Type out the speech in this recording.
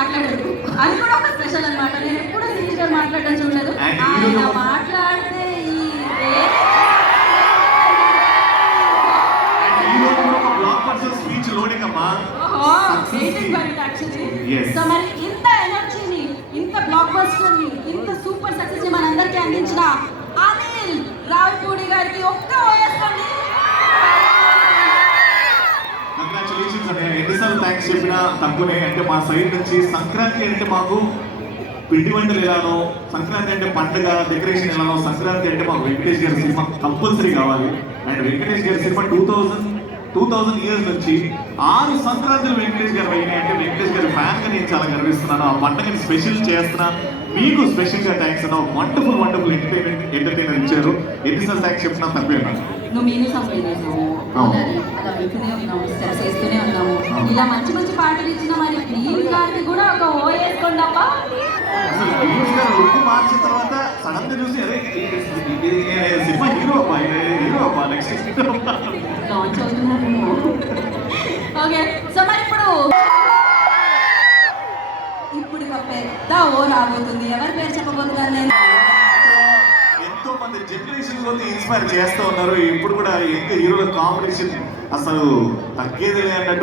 మాట్లాడారు, అది కూడా ఒక స్పెషల్ అన్నమాట. నేను ఎప్పుడు శిరీష్ గారు మాట్లాడడం చూడలేదు. ఆయన మాట్లాడితే సో మరి ఇంత ఎనర్జీని, ఇంత బ్లాక్ బస్టర్ ని, ఇంత సూపర్ సక్సెస్ ని మనందరికీ అందించిన అనిల్ రావిపూడి గారికి ఒక్క ఓయేసుకోండి. కంగ్రాచులేషన్స్ అండి. ఎన్నిసార్లు థ్యాంక్స్ చెప్పినా తక్కువనే. అంటే మా సైడ్ నుంచి సంక్రాంతి అంటే మాకు పిండి వంటలు ఎలానో, సంక్రాంతి అంటే పండుగ డెకరేషన్ ఎలానో, సంక్రాంతి అంటే మాకు వెంకటేష్ గారి సినిమా కంపల్సరీ కావాలి. అండ్ వెంకటేష్ గారి సినిమా 2000 ఇయర్స్ నుంచి 6 సంక్రాంతులు వెంకటేష్ గారు అయినాయి. అంటే వెంకటేష్ గారి ఫ్యాన్గా నేను చాలా గర్విస్తున్నాను. ఆ పండుగని స్పెషల్ చేస్తున్నా. మీకు స్పెషల్గా థ్యాంక్స్ అన్న. వండర్ఫుల్ ఎంటర్టైనర్ ఇచ్చారు. ఎన్నిసార్లు థ్యాంక్స్ చెప్తున్నా తప్పే. నువ్వు మీను సంపేసాము, అలా వెళ్తూనే ఉన్నాము, స్టెప్స్ వేస్తూనే ఉన్నాము. ఇలా మంచి మంచి పాటలు ఇచ్చిన మరి ప్లీజ్ గారికి కూడా ఒక ఓయేసుకోండి అప్ప. మార్చిన తర్వాత సడన్ గా చూసి అదే సినిమా హీరో అబ్బా నెక్స్ట్ లాంచ్ అవుతున్నారేమో. ఓకే, సో మరి ఇప్పుడు ఒక పెద్ద ఓ రాబోతుంది. ఎవరి పేరు చెప్పబోతున్నాను నేను? ఎంతో మంది జనరేషన్ లో ఇన్స్పైర్ చేస్తూ ఉన్నారు. ఇప్పుడు కూడా ఎంత హీరోల కాంపిటీషన్ అసలు తగ్గేది అన్నట్టు